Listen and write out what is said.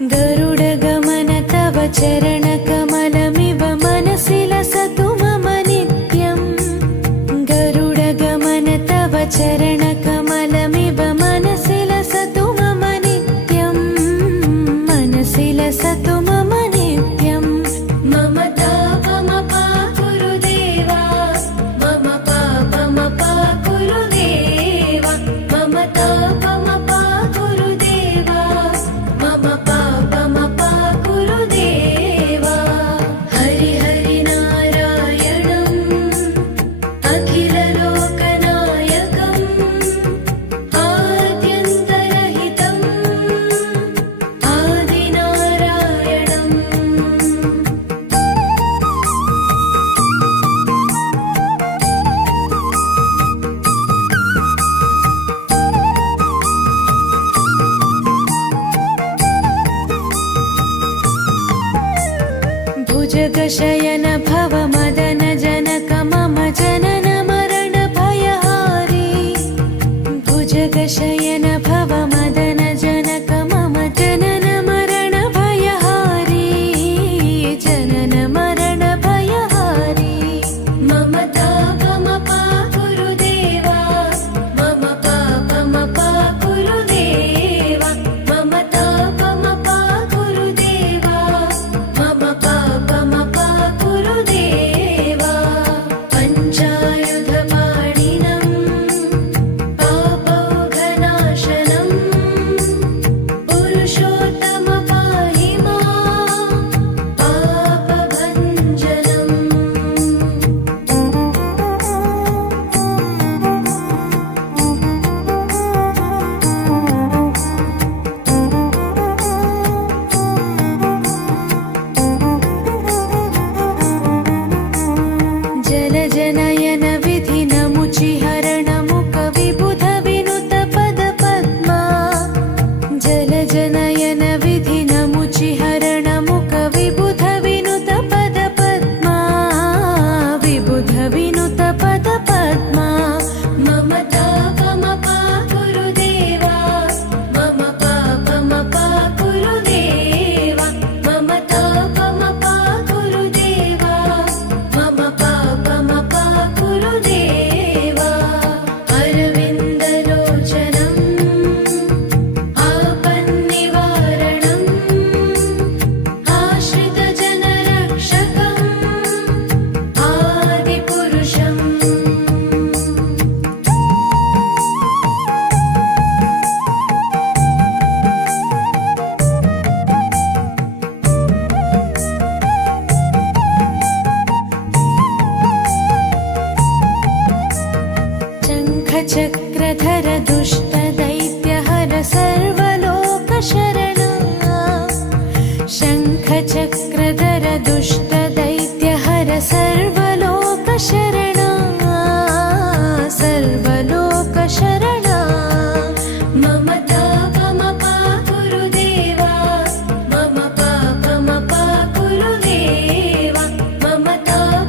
गरुडगमन तव चरणकमलमिव मनसि लसतु मम नित्यम् गरुडगमन तव चरणकमलमिव मनसि लसतु मम नित्यम् मनसि लसतु मम नित्यम् मम तापमपा गुरुदेवा मम पापमपा गुरुदेवा मम तापमपा गुरुदेवा मम पापमपा गुरुदेवा हरि हरि नारायणम् अखिललोकनायकम् आद्यन्तरहितम् आदिनारायणम् भुजगशयन भव मदन जनक मम जनन मरण भयहारी भुजगशयन भव मदन जनक मम जनन मरण भयहारी जनन मरण भयहारी मम तापमपा गुरुदेवा मम पापमपा गुरुदेवा मम तापमपा गुरुदेवा मम पापमपा गुरुदेवा पञ्चायुधपाणिनम् पापौघनाशनम् पुरुषोत्तम पाहि मां पापभञ्जनम् जलजनयन विधिनमुचिहरणमुख विबुध विनुत पदपद्मा जलजनयन विधिनमुचिहरणमुख विबुध विनुत पदपद्मा विबुध विनुत पदपद्मा मम तापमपा गुरुदेवा मम पापमपा गुरुदेवा मम तापमपा गुरुदेवा मम पापमपा गुरुदेवा अरविन्दलोचनम् आपन्निवारणम् आश्रितजनरक्षकम् आदिपुरुषम् शङ्खचक्रधर दुष्टदैत्यहर सर्वलोकशरणा शङ्खचक्र